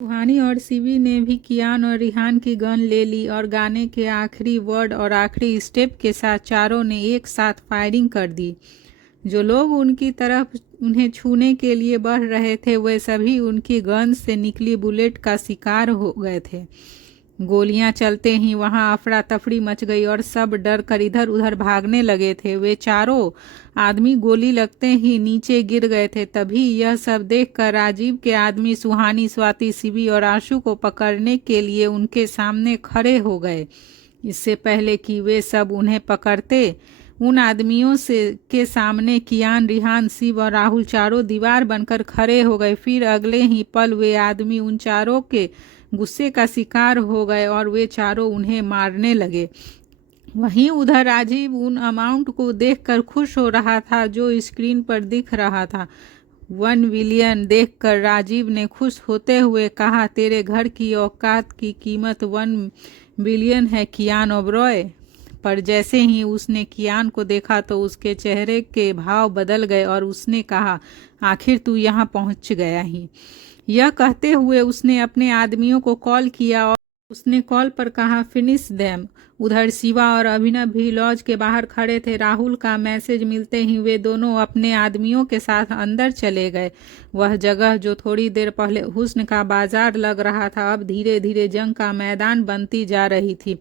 सुहानी और शिवी ने भी कियान और रिहान की गन ले ली और गाने के आखिरी वर्ड और आखिरी स्टेप के साथ चारों ने एक साथ फायरिंग कर दी। जो लोग उनकी तरफ उन्हें छूने के लिए बढ़ रहे थे वे सभी उनकी गन से निकली बुलेट का शिकार हो गए थे। गोलियां चलते ही वहां अफरा तफरी मच गई और सब डर कर इधर उधर भागने लगे थे। वे चारों आदमी गोली लगते ही नीचे गिर गए थे। तभी यह सब देखकर राजीव के आदमी सुहानी, स्वाति, शिवी और आशु को पकड़ने के लिए उनके सामने खड़े हो गए। इससे पहले कि वे सब उन्हें पकड़ते, उन आदमियों से के सामने कियान, रिहान, शिव और राहुल चारों दीवार बनकर खड़े हो गए। फिर अगले ही पल वे आदमी उन चारों के गुस्से का शिकार हो गए और वे चारों उन्हें मारने लगे। वहीं उधर राजीव उन अमाउंट को देखकर खुश हो रहा था जो स्क्रीन पर दिख रहा था। 1 बिलियन देखकर राजीव ने खुश होते हुए कहा, तेरे घर की औकात की कीमत 1 बिलियन है कियान ओबरॉय। पर जैसे ही उसने कियान को देखा तो उसके चेहरे के भाव बदल गए और उसने कहा, आखिर तू यहाँ पहुँच गया ही। यह कहते हुए उसने अपने आदमियों को कॉल किया और उसने कॉल पर कहा, फिनिश देम। उधर शिवा और अभिनव भी लॉज के बाहर खड़े थे। राहुल का मैसेज मिलते ही वे दोनों अपने आदमियों के साथ अंदर चले गए। वह जगह जो थोड़ी देर पहले हुस्न का बाजार लग रहा था अब धीरे धीरे जंग का मैदान बनती जा रही थी।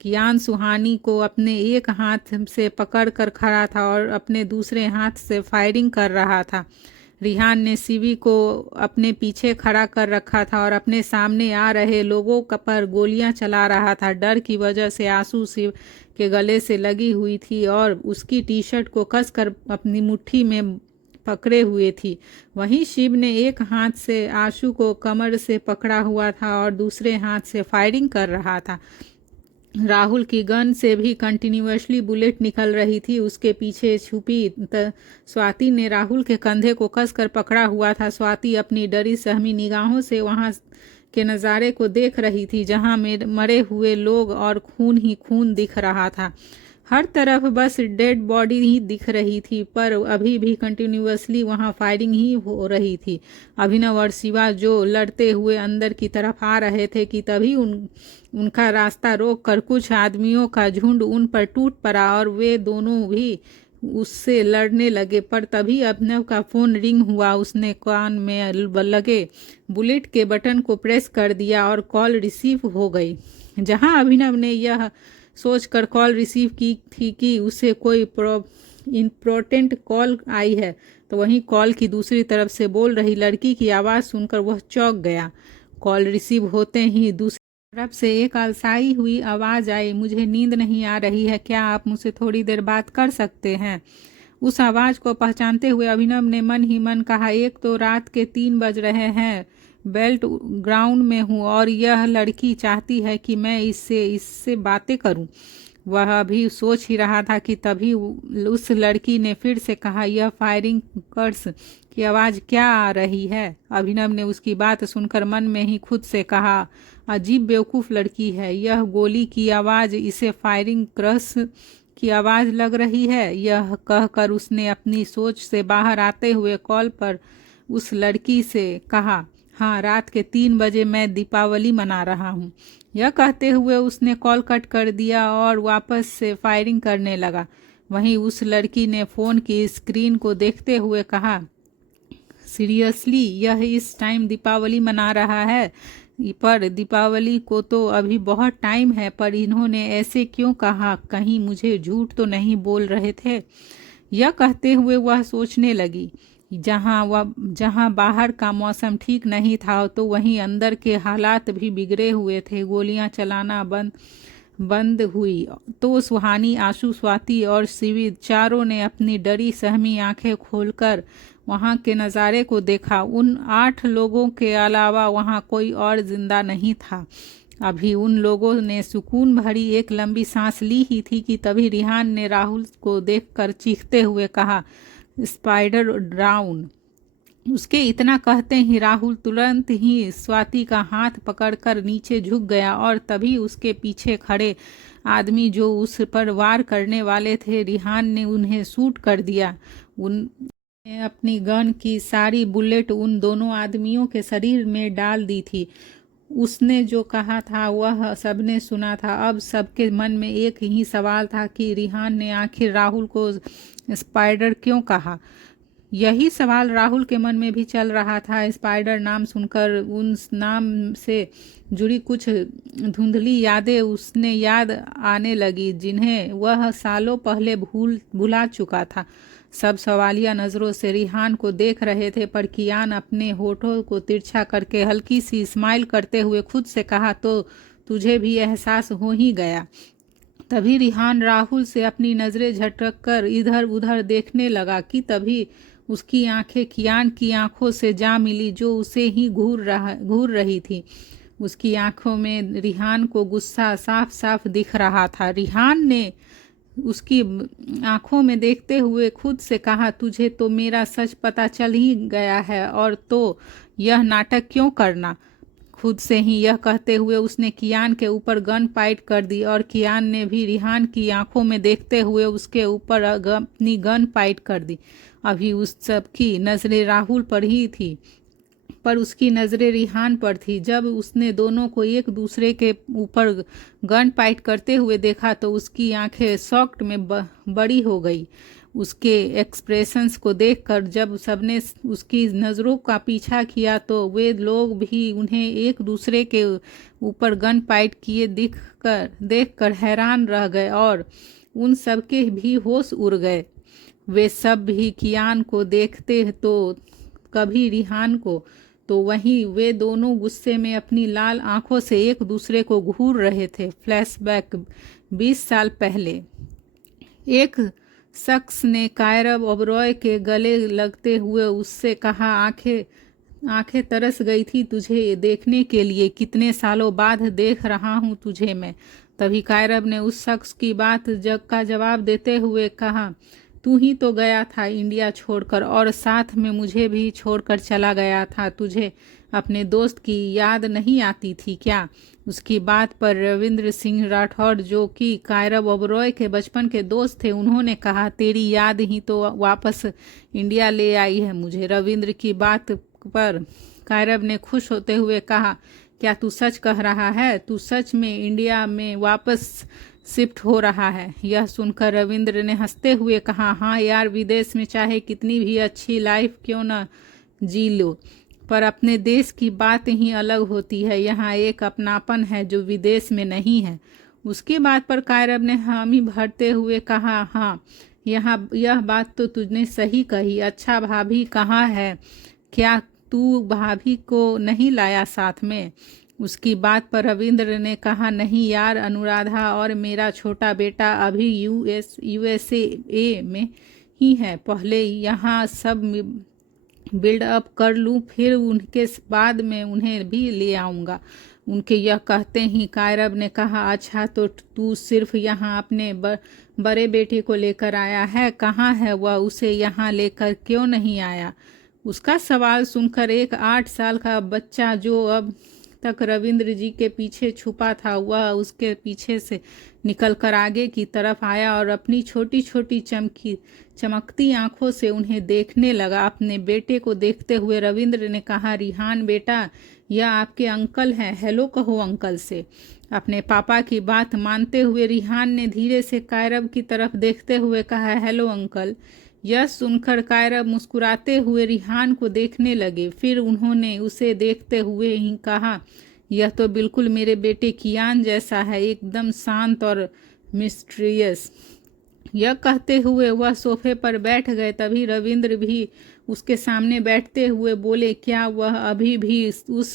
कियान सुहानी को अपने एक हाथ से पकड़ कर खड़ा था और अपने दूसरे हाथ से फायरिंग कर रहा था। रिहान ने शिवी को अपने पीछे खड़ा कर रखा था और अपने सामने आ रहे लोगों पर गोलियां चला रहा था। डर की वजह से आंसू शिव के गले से लगी हुई थी और उसकी टी शर्ट को कसकर अपनी मुट्ठी में पकड़े हुए थी। वहीं शिव ने एक हाथ से आंसू को कमर से पकड़ा हुआ था और दूसरे हाथ से फायरिंग कर रहा था। राहुल की गन से भी कंटिन्यूअसली बुलेट निकल रही थी। उसके पीछे छुपी स्वाति ने राहुल के कंधे को कसकर पकड़ा हुआ था। स्वाति अपनी डरी सहमी निगाहों से वहां के नज़ारे को देख रही थी जहां मरे हुए लोग और खून ही खून दिख रहा था। हर तरफ बस डेड बॉडी ही दिख रही थी, पर अभी भी कंटिन्यूअसली वहां फायरिंग ही हो रही थी। अभिनव और शिवा जो लड़ते हुए अंदर की तरफ आ रहे थे कि तभी उनका रास्ता रोक कर कुछ आदमियों का झुंड उन पर टूट पड़ा और वे दोनों भी उससे लड़ने लगे। पर तभी अभिनव का फोन रिंग हुआ। उसने कान में लगे बुलेट के बटन को प्रेस कर दिया और कॉल रिसीव हो गई। जहां अभिनव ने यह सोचकर कॉल रिसीव की थी कि उसे कोई इम्पोर्टेंट कॉल आई है, तो वहीं कॉल की दूसरी तरफ से बोल रही लड़की की आवाज़ सुनकर वह चौंक गया। कॉल रिसीव होते ही दूसरी तरफ से एक अलसाई हुई आवाज़ आई, मुझे नींद नहीं आ रही है, क्या आप मुझसे थोड़ी देर बात कर सकते हैं? उस आवाज़ को पहचानते हुए अभिनव ने मन ही मन कहा, एक तो रात के 3 बज रहे हैं, बेल्ट ग्राउंड में हूँ और यह लड़की चाहती है कि मैं इससे बातें करूं। वह अभी सोच ही रहा था कि तभी उस लड़की ने फिर से कहा, यह फायरिंग कर्स की आवाज़ क्या आ रही है? अभिनव ने उसकी बात सुनकर मन में ही खुद से कहा, अजीब बेवकूफ़ लड़की है, यह गोली की आवाज़ इसे फायरिंग कर्स की आवाज़ लग रही है। यह कहकर उसने अपनी सोच से बाहर आते हुए कॉल पर उस लड़की से कहा, हाँ, रात के 3 बजे मैं दीपावली मना रहा हूँ। यह कहते हुए उसने कॉल कट कर दिया और वापस से फायरिंग करने लगा। वहीं उस लड़की ने फ़ोन की स्क्रीन को देखते हुए कहा, सीरियसली यह इस टाइम दीपावली मना रहा है? पर दीपावली को तो अभी बहुत टाइम है, पर इन्होंने ऐसे क्यों कहा? कहीं मुझे झूठ तो नहीं बोल रहे थे? यह कहते हुए वह सोचने लगी। जहां बाहर का मौसम ठीक नहीं था तो वहीं अंदर के हालात भी बिगड़े हुए थे। गोलियां चलाना बंद हुई तो सुहानी, आशु, स्वाति और शिवी चारों ने अपनी डरी सहमी आंखें खोलकर वहां के नज़ारे को देखा। उन 8 लोगों के अलावा वहां कोई और जिंदा नहीं था। अभी उन लोगों ने सुकून भरी एक लंबी सांस ली ही थी कि तभी रिहान ने राहुल को देखकर चीखते हुए कहा, स्पाइडर डाउन। उसके इतना कहते ही राहुल तुरंत ही स्वाति का हाथ पकड़कर नीचे झुक गया और तभी उसके पीछे खड़े आदमी जो उस पर वार करने वाले थे, रिहान ने उन्हें शूट कर दिया। ने अपनी गन की सारी बुलेट उन दोनों आदमियों के शरीर में डाल दी थी। उसने जो कहा था वह सबने सुना था। अब सबके मन में एक ही सवाल था कि रिहान ने आखिर राहुल को स्पाइडर क्यों कहा। यही सवाल राहुल के मन में भी चल रहा था। स्पाइडर नाम सुनकर उन नाम से जुड़ी कुछ धुंधली यादें उसने याद आने लगी, जिन्हें वह सालों पहले भुला चुका था। सब सवालिया नज़रों से रिहान को देख रहे थे, पर कियान अपने होठों को तिरछा करके हल्की सी स्माइल करते हुए खुद से कहा, तो तुझे भी एहसास हो ही गया। तभी रिहान राहुल से अपनी नज़रें झटक कर इधर उधर देखने लगा कि तभी उसकी आंखें कियान की आंखों से जा मिली, जो उसे ही घूर रही थी। उसकी आंखों में रिहान को गुस्सा साफ साफ दिख रहा था। रिहान ने उसकी आंखों में देखते हुए खुद से कहा, तुझे तो मेरा सच पता चल ही गया है, और तो यह नाटक क्यों करना। खुद से ही यह कहते हुए उसने कियान के ऊपर गन पॉइंट कर दी, और कियान ने भी रिहान की आंखों में देखते हुए उसके ऊपर अपनी गन पॉइंट कर दी। अभी उस सब की नज़रें राहुल पर ही थी, पर उसकी नज़रें रिहान पर थी। जब उसने दोनों को एक दूसरे के ऊपर गन पॉइंट करते हुए देखा तो उसकी आंखें शॉक्ड में बड़ी हो गई। उसके एक्सप्रेशंस को देखकर जब सबने उसकी नज़रों का पीछा किया तो वे लोग भी उन्हें एक दूसरे के ऊपर गन पॉइंट किए देखकर हैरान रह गए, और उन सबके भी होश उड़ गए। वे सब भी कियान को देखते तो कभी रिहान को, तो वहीं वे दोनों गुस्से में अपनी लाल आंखों से एक दूसरे को घूर रहे थे। फ्लैशबैक 20 साल पहले। एक शख्स ने कायरब ओबरॉय के गले लगते हुए उससे कहा, आंखें तरस गई थी तुझे देखने के लिए, कितने सालों बाद देख रहा हूँ तुझे मैं। तभी कायरब ने उस शख्स की बात का जवाब देते हुए कहा, तू ही तो गया था इंडिया छोड़कर, और साथ में मुझे भी छोड़कर चला गया था। तुझे अपने दोस्त की याद नहीं आती थी क्या। उसकी बात पर रविंद्र सिंह राठौड़, जो कि कायरब ओबरॉय के बचपन के दोस्त थे, उन्होंने कहा, तेरी याद ही तो वापस इंडिया ले आई है मुझे। रविंद्र की बात पर कायरब ने खुश होते हुए कहा, क्या तू सच कह रहा है। तू सच में इंडिया में वापस शिफ्ट हो रहा है। यह सुनकर रविंद्र ने हंसते हुए कहा, हाँ यार, विदेश में चाहे कितनी भी अच्छी लाइफ क्यों न जी लो, पर अपने देश की बात ही अलग होती है। यहाँ एक अपनापन है जो विदेश में नहीं है। उसकी बात पर कायरब ने हामी भरते हुए कहा, हाँ यह बात तो तुझने सही कही। अच्छा, भाभी कहाँ है। क्या तू भाभी को नहीं लाया साथ में। उसकी बात पर रविंद्र ने कहा, नहीं यार, अनुराधा और मेरा छोटा बेटा अभी यूएसए में ही है। पहले यहाँ सब बिल्ड अप कर लूँ, फिर उनके बाद में उन्हें भी ले आऊँगा। उनके यह कहते ही कायरब ने कहा, अच्छा तो तू सिर्फ यहाँ अपने बड़े बेटे को लेकर आया है, कहाँ है वह, उसे यहाँ लेकर क्यों नहीं आया। उसका सवाल सुनकर एक 8 साल का बच्चा जो अब तक रविंद्र जी के पीछे छुपा था, वह उसके पीछे से निकलकर आगे की तरफ आया और अपनी छोटी छोटी चमकती आंखों से उन्हें देखने लगा। अपने बेटे को देखते हुए रविंद्र ने कहा, रिहान बेटा, यह आपके अंकल हैं, हेलो कहो अंकल से। अपने पापा की बात मानते हुए रिहान ने धीरे से कायरब की तरफ देखते हुए कहा, हेलो अंकल। यह सुनकर कायरब मुस्कुराते हुए रिहान को देखने लगे, फिर उन्होंने उसे देखते हुए ही कहा, यह तो बिल्कुल मेरे बेटे कियान जैसा है, एकदम शांत और मिस्टीरियस। यह कहते हुए वह सोफे पर बैठ गए। तभी रविंद्र भी उसके सामने बैठते हुए बोले, क्या वह अभी भी उस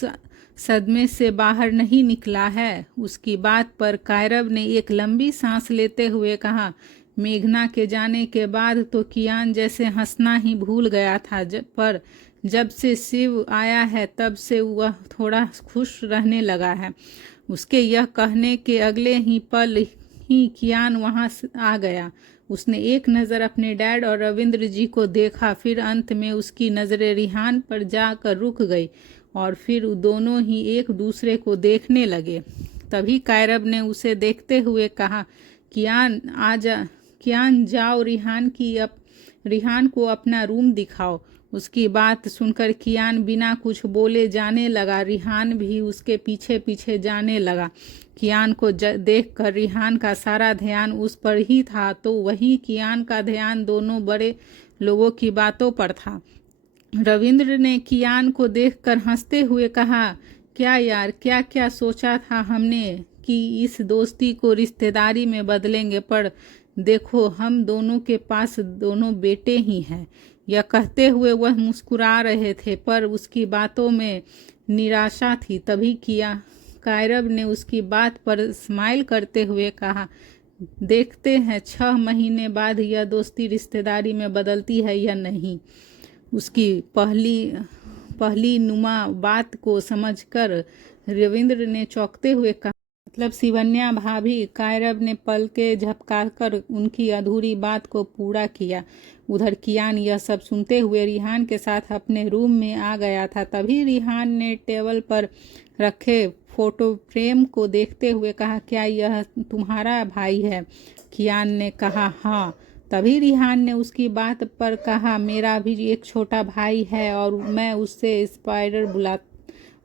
सदमे से बाहर नहीं निकला है। उसकी बात पर कायरब ने एक लंबी सांस लेते हुए कहा, मेघना के जाने के बाद तो कियान जैसे हंसना ही भूल गया था, पर जब से शिव आया है तब से वह थोड़ा खुश रहने लगा है। उसके यह कहने के अगले ही पल ही कियान वहां आ गया। उसने एक नज़र अपने डैड और रविंद्र जी को देखा, फिर अंत में उसकी नज़रें रिहान पर जाकर रुक गई, और फिर दोनों ही एक दूसरे को देखने लगे। तभी कायरब ने उसे देखते हुए कहा, कियान जाओ रिहान की रिहान को अपना रूम दिखाओ। उसकी बात सुनकर कियान बिना कुछ बोले जाने लगा। रिहान भी उसके पीछे पीछे जाने लगा। कियान को देखकर रिहान का सारा ध्यान उस पर ही था, तो वहीं कियान का ध्यान दोनों बड़े लोगों की बातों पर था। रविंद्र ने कियान को देखकर हंसते हुए कहा, क्या यार, क्या क्या सोचा था हमने कि इस दोस्ती को रिश्तेदारी में बदलेंगे, पर देखो हम दोनों के पास दोनों बेटे ही हैं। यह कहते हुए वह मुस्कुरा रहे थे, पर उसकी बातों में निराशा थी। तभी कायरव ने उसकी बात पर स्माइल करते हुए कहा, देखते हैं 6 महीने बाद यह दोस्ती रिश्तेदारी में बदलती है या नहीं। उसकी पहली नुमा बात को समझकर रविंद्र ने चौंकते हुए कहा, मतलब शिवन्या भाभी। कायरव ने पलकें झपकाकर उनकी अधूरी बात को पूरा किया। उधर कियान यह सब सुनते हुए रिहान के साथ अपने रूम में आ गया था। तभी रिहान ने टेबल पर रखे फोटो फ्रेम को देखते हुए कहा, क्या यह तुम्हारा भाई है? कियान ने कहा, हाँ। तभी रिहान ने उसकी बात पर कहा, मेरा भी एक छोटा भाई है और मैं उससे स्पाइडर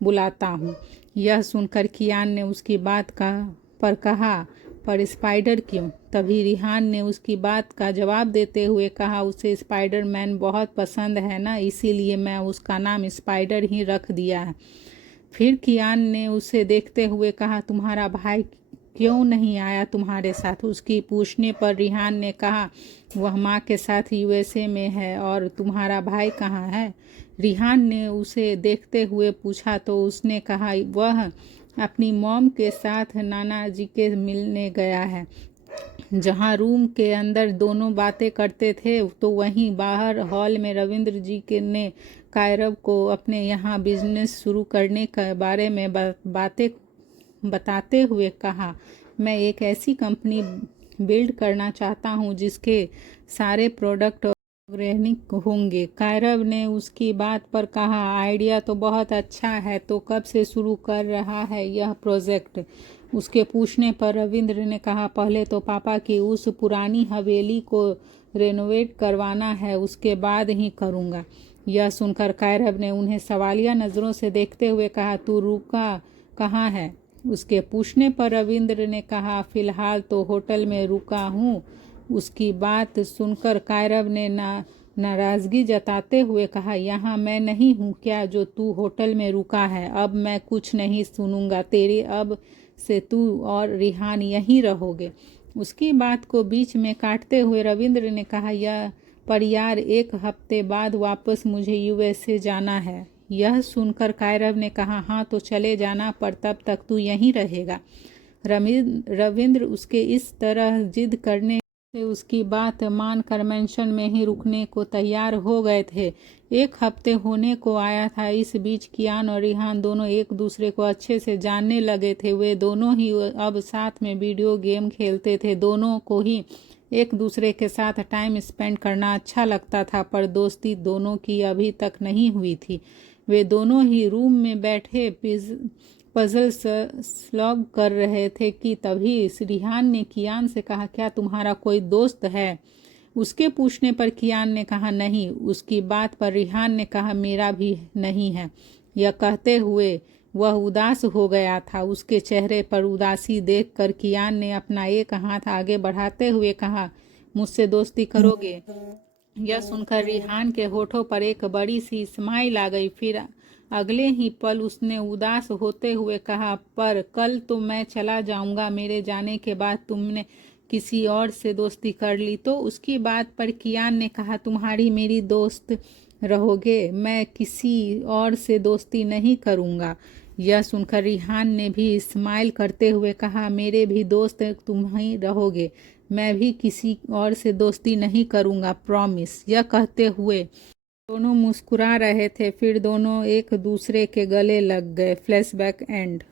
बुलाता हूँ। यह सुनकर कियान ने उसकी बात पर कहा, पर स्पाइडर क्यों? तभी रिहान ने उसकी बात का जवाब देते हुए कहा, उसे स्पाइडरमैन बहुत पसंद है ना, इसीलिए मैं उसका नाम स्पाइडर ही रख दिया है। फिर कियान ने उसे देखते हुए कहा, तुम्हारा भाई क्यों नहीं आया तुम्हारे साथ? उसकी पूछने पर रिहान ने कहा, वह माँ के साथ यूएसए में है। और तुम्हारा भाई कहाँ है? रिहान ने उसे देखते हुए पूछा तो उसने कहा, वह अपनी मॉम के साथ नाना जी के मिलने गया है। जहाँ रूम के अंदर दोनों बातें करते थे, तो वहीं बाहर हॉल में रविंद्र जी ने कायरव को अपने यहाँ बिजनेस शुरू करने के बारे में बातें बताते हुए कहा, मैं एक ऐसी कंपनी बिल्ड करना चाहता हूँ जिसके सारे प्रोडक्ट ऑर्गेनिक होंगे। कायरव ने उसकी बात पर कहा, आइडिया तो बहुत अच्छा है, तो कब से शुरू कर रहा है यह प्रोजेक्ट? उसके पूछने पर रविंद्र ने कहा, पहले तो पापा की उस पुरानी हवेली को रेनोवेट करवाना है, उसके बाद ही करूँगा। यह सुनकर कायरव ने उन्हें सवालिया नज़रों से देखते हुए कहा, तू रुका कहाँ है? उसके पूछने पर रविंद्र ने कहा, फिलहाल तो होटल में रुका हूँ। उसकी बात सुनकर कायरव ने नाराज़गी जताते हुए कहा, यहाँ मैं नहीं हूँ क्या जो तू होटल में रुका है? अब मैं कुछ नहीं सुनूंगा तेरे, अब से तू और रिहान यहीं रहोगे। उसकी बात को बीच में काटते हुए रविंद्र ने कहा, पर यार 1 हफ्ते बाद वापस मुझे यूएसए जाना है। यह सुनकर कायरव ने कहा, हाँ तो चले जाना, पर तब तक तू यहीं रहेगा। रविंद्र उसके इस तरह जिद करने से उसकी बात मानकर मेंशन में ही रुकने को तैयार हो गए थे। 1 हफ्ते होने को आया था। इस बीच कियान और रिहान दोनों एक दूसरे को अच्छे से जानने लगे थे। वे दोनों ही अब साथ में वीडियो गेम खेलते थे। दोनों को ही एक दूसरे के साथ टाइम स्पेंड करना अच्छा लगता था, पर दोस्ती दोनों की अभी तक नहीं हुई थी। वे दोनों ही रूम में बैठे पजल सॉल्व कर रहे थे कि तभी रिहान ने कियान से कहा, क्या तुम्हारा कोई दोस्त है? उसके पूछने पर कियान ने कहा, नहीं। उसकी बात पर रिहान ने कहा, मेरा भी नहीं है। यह कहते हुए वह उदास हो गया था। उसके चेहरे पर उदासी देखकर कियान ने अपना एक हाथ आगे बढ़ाते हुए कहा, मुझसे दोस्ती करोगे? यह सुनकर रिहान के होठों पर एक बड़ी सी स्माइल आ गई। फिर अगले ही पल उसने उदास होते हुए कहा, पर कल तो मैं चला जाऊंगा। मेरे जाने के बाद तुमने किसी और से दोस्ती कर ली तो? उसकी बात पर कियान ने कहा, तुम्हारी मेरी दोस्त रहोगे, मैं किसी और से दोस्ती नहीं करूंगा। यह सुनकर रिहान ने भी स्माइल करते हुए कहा, मेरे भी दोस्त तुम ही रहोगे, मैं भी किसी और से दोस्ती नहीं करूंगा, प्रॉमिस। यह कहते हुए दोनों मुस्कुरा रहे थे। फिर दोनों एक दूसरे के गले लग गए। Flashback and.